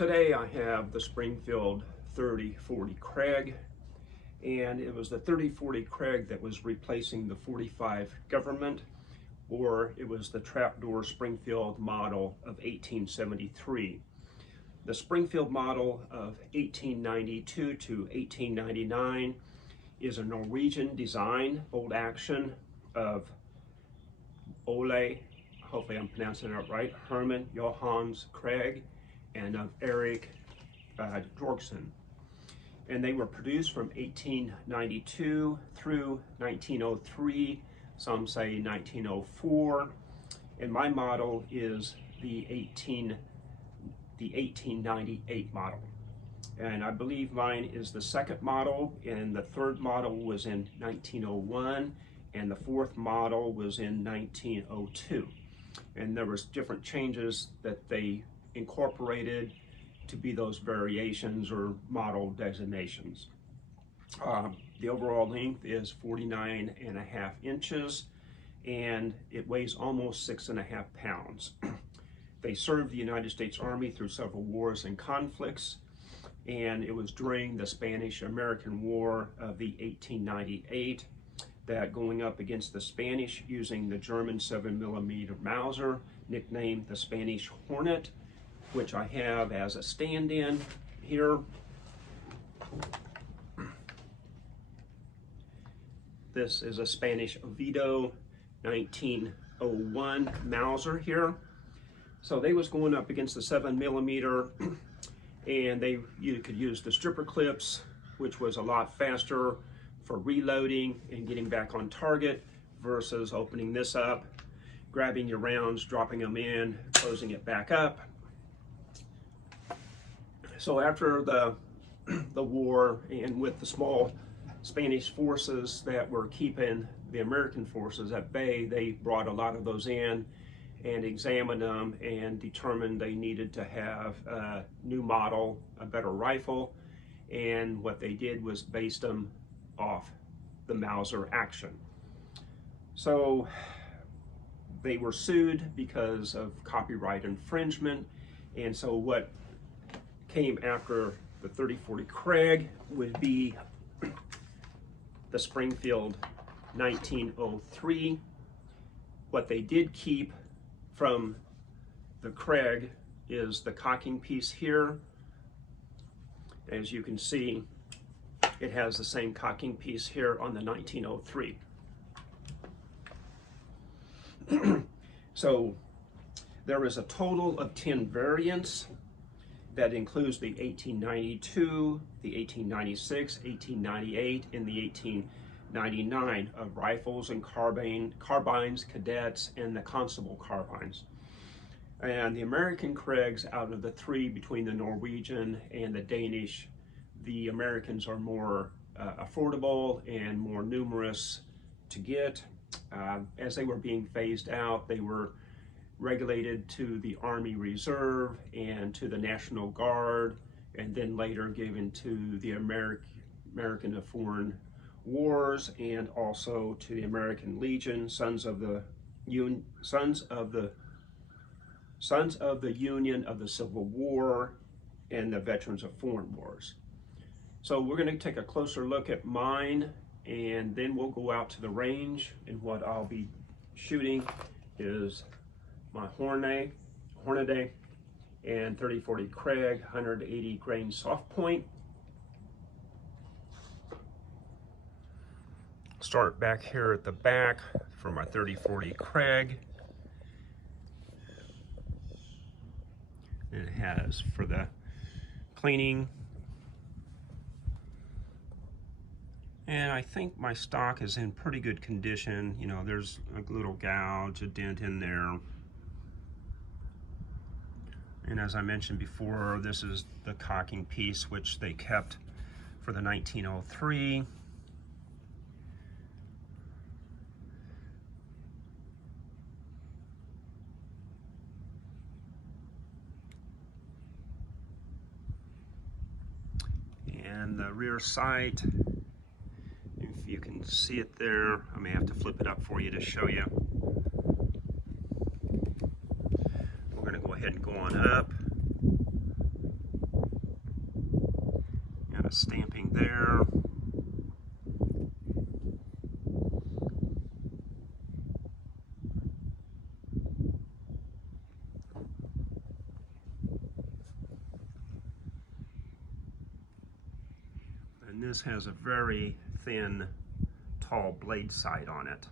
Today I have the Springfield 3040 Krag, and it was the 3040 Krag that was replacing the 45 Government, or it was the trapdoor Springfield model of 1873. The Springfield model of 1892 to 1899 is a Norwegian design, bold action of Ole, hopefully I'm pronouncing it right, Herman Johans Krag, and of Erik Jorgensen. And they were produced from 1892 through 1903, some say 1904. And my model is the 1898 model. And I believe mine is the second model, and the third model was in 1901, and the fourth model was in 1902. And there was different changes that they incorporated to be those variations or model designations. The overall length is 49.5 inches, and it weighs almost 6.5 pounds. They served the United States Army through several wars and conflicts, and it was during the Spanish-American War of the 1898 that going up against the Spanish using the German 7mm Mauser, nicknamed the Spanish Hornet, which I have as a stand-in here. This is a Spanish Oviedo 1901 Mauser here. So they was going up against the 7mm, and you could use the stripper clips, which was a lot faster for reloading and getting back on target versus opening this up, grabbing your rounds, dropping them in, closing it back up. So after the war, and with the small Spanish forces that were keeping the American forces at bay, they brought a lot of those in and examined them and determined they needed to have a new model, a better rifle. And what they did was based them off the Mauser action. So they were sued because of copyright infringement. And so what came after the 3040 Krag would be the Springfield 1903. What they did keep from the Krag is the cocking piece here. As you can see, it has the same cocking piece here on the 1903. So there is a total of 10 variants. That includes the 1892, the 1896, 1898, and the 1899 of rifles and carbines, cadets, and the constable carbines. And the American Krags, out of the three between the Norwegian and the Danish, the Americans are more affordable and more numerous to get. As they were being phased out, they were regulated to the Army Reserve and to the National Guard, and then later given to the American of Foreign Wars, and also to the American Legion, Sons of the Union of the Civil War, and the Veterans of Foreign Wars. So we're going to take a closer look at mine, and then we'll go out to the range, and what I'll be shooting is my Hornady and 3040 Krag 180 grain soft point. Start back here at the back for my 3040 Krag. And it has for the cleaning. And I think my stock is in pretty good condition. You know, there's a little gouge, a dent in there. And as I mentioned before, this is the cocking piece, which they kept for the 1903. And the rear sight, if you can see it there, I may have to flip it up for you to show you. We're going to go ahead and go on up. there. And this has a very thin, tall blade side on it.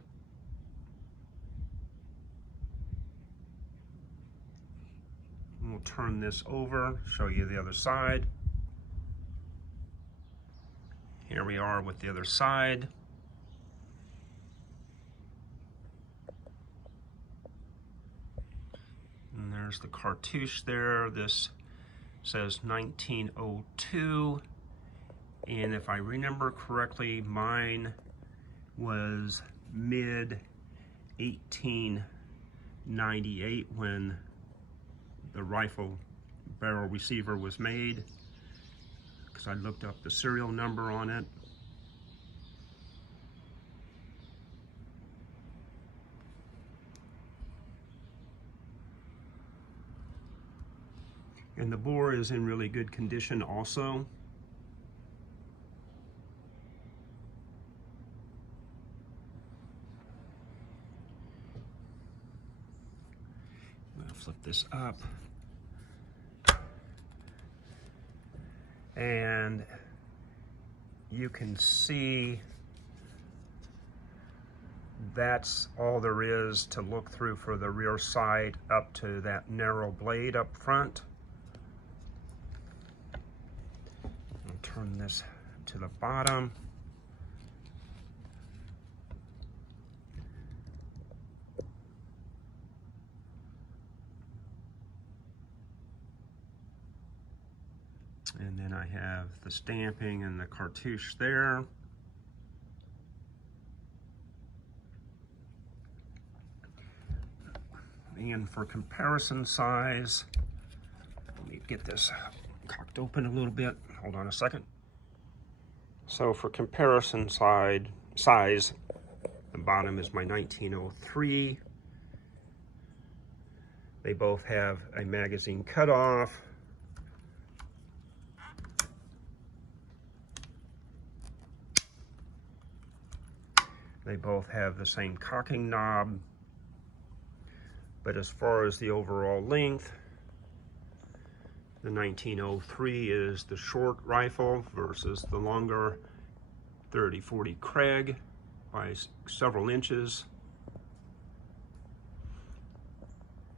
And we'll turn this over, show you the other side. Here we are with the other side. And there's the cartouche there. This says 1902. And if I remember correctly, mine was mid 1898 when the rifle barrel receiver was made, because I looked up the serial number on it. And the bore is in really good condition also. I'll flip this up. And you can see that's all there is to look through for the rear sight up to that narrow blade up front. I'll turn this to the bottom. And then I have the stamping and the cartouche there. And for comparison size, let me get this cocked open a little bit. Hold on a second. So for comparison size, the bottom is my 1903. They both have a magazine cutoff. They both have the same cocking knob, but as far as the overall length, the 1903 is the short rifle versus the longer 30-40 Krag by several inches.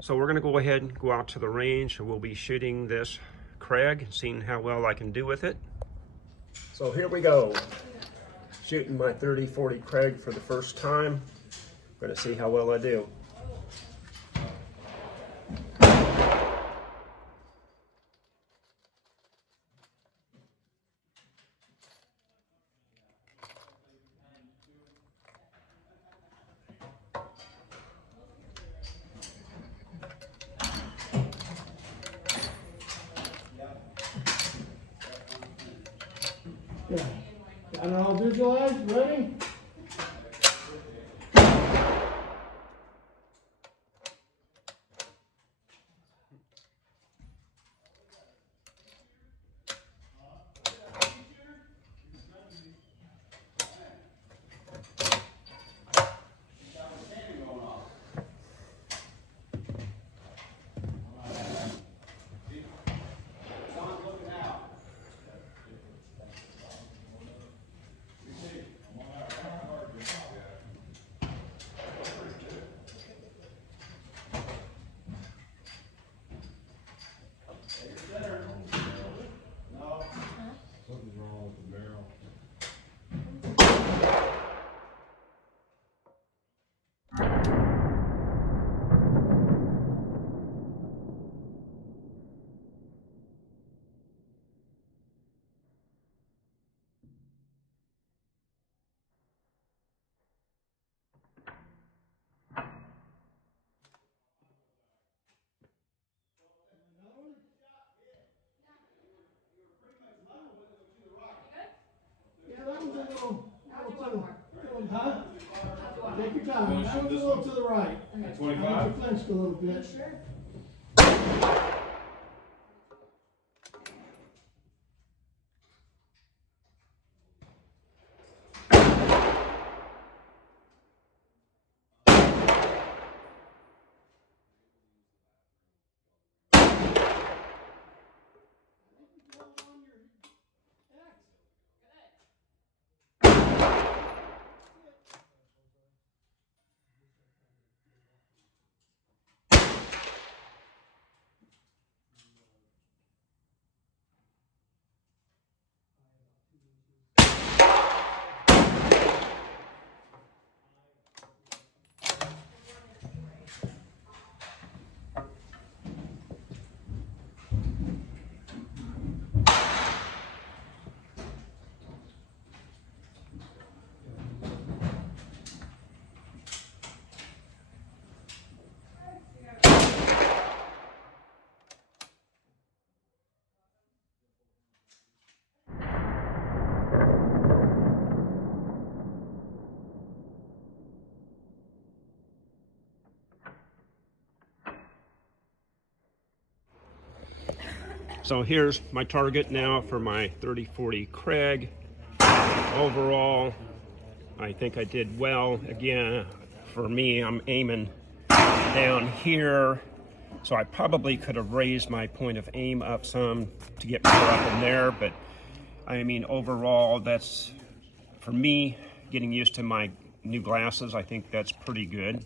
So we're going to go ahead and go out to the range, and we'll be shooting this Krag, seeing how well I can do with it. So here we go. Shooting my 30-40 Krag for the first time. I'm going to see how well I do. Yeah. Got it all visualized, ready? Huh? Take your time. That one's a little to the right. At 25? You flinched a little bit. Sure. So here's my target now for my 30-40 Krag. Overall, I think I did well. Again, for me, I'm aiming down here, so I probably could have raised my point of aim up some to get more up in there, but I mean, overall, that's, for me, getting used to my new glasses, I think that's pretty good.